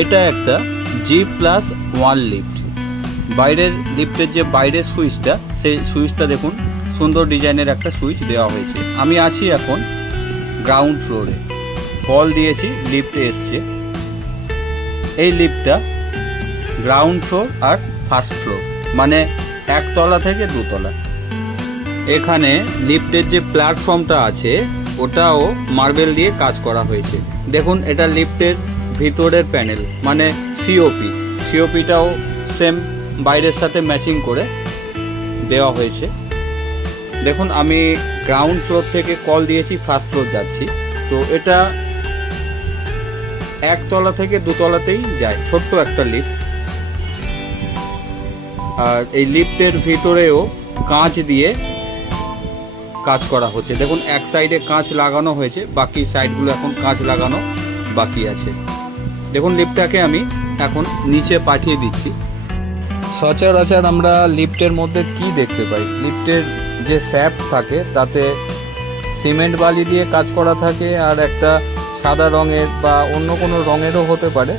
এটা একটা G+1 lift. বাইরের লিফটের যে বাইরের সুইচটা, সেই সুইচটা দেখুন, সুন্দর ডিজাইনের একটা সুইচ দেওয়া হয়েছে। আমি আছি এখন গ্রাউন্ড ফ্লোরে, কল দিয়েছি, লিফটে এসছে। এই লিফটটা গ্রাউন্ড ফ্লোর আর ফার্স্ট ফ্লোর, মানে একতলা থেকে দুতলা। এখানে লিফটের যে প্ল্যাটফর্মটা আছে ওটাও মার্বেল দিয়ে কাজ করা হয়েছে। দেখুন, এটা লিফটের ভিতরের প্যানেল, মানে সিওপিটাও সেম বাইরের সাথে ম্যাচিং করে দেওয়া হয়েছে। দেখুন, আমি গ্রাউন্ড ফ্লোর থেকে কল দিয়েছি, ফার্স্ট ফ্লোর যাচ্ছি। তো এটা একতলা থেকে দুতলাতেই যায়, ছোট্ট একটা লিফট। আর এই লিফটের ভিতরেও কাঁচ দিয়ে কাজ করা হচ্ছে। দেখুন, এক সাইডে কাঁচ লাগানো হয়েছে, বাকি সাইডগুলো এখন কাঁচ লাগানো বাকি আছে। দেখুন, লিফটটাকে আমি এখন নিচে পাঠিয়ে দিচ্ছি। সচরাচর আমরা লিফটের মধ্যে কি দেখতে পাই? লিফটের যে শ্যাফট থাকে তাতে সিমেন্ট বালি দিয়ে কাজ করা থাকে, আর একটা সাদা রঙের বা অন্য কোনো রঙেরও হতে পারে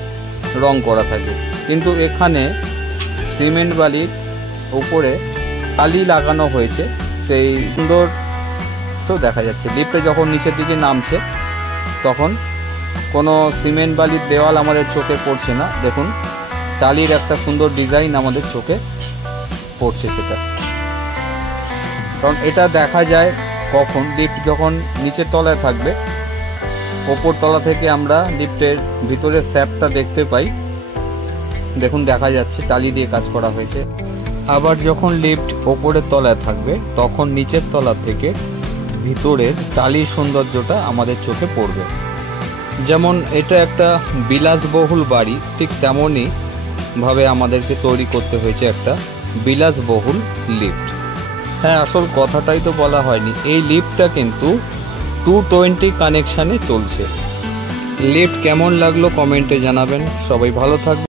রং করা থাকে। কিন্তু এখানে সিমেন্ট বালির উপরে টালি লাগানো হয়েছে, সেই সুন্দর তো দেখা যাচ্ছে। লিফটে যখন নিচের দিকে নামছে তখন কোনো সিমেন্ট বালির দেওয়াল আমাদের চোখে পড়ছে না। দেখুন, টালির একটা সুন্দর ডিজাইন আমাদের চোখে পড়ছে সেটা। কারণ এটা দেখা যায় কখন, লিফট যখন নিচের তলায় থাকবে, ওপর তলা থেকে আমরা লিফটের ভিতরের শ্যাফটটা দেখতে পাই। দেখুন, দেখা যাচ্ছে টালি দিয়ে কাজ করা হয়েছে। আবার যখন লিফট ওপরের তলায় থাকবে তখন নিচের তলা থেকে ভিতরের টালির সৌন্দর্যটা আমাদের চোখে পড়বে। যেমন এটা একটা বিলাসবহুল বাড়ি, ঠিক তেমনই ভাবে আমাদেরকে তৈরি করতে হয়েছে একটা বিলাসবহুল লিফট। হ্যাঁ, আসল কথাটাই তো বলা হয়নি। এই লিফটটা কিন্তু 220 কানেকশানে চলছে। লিফট কেমন লাগলো কমেন্টে জানাবেন। সবাই ভালো থাকবে।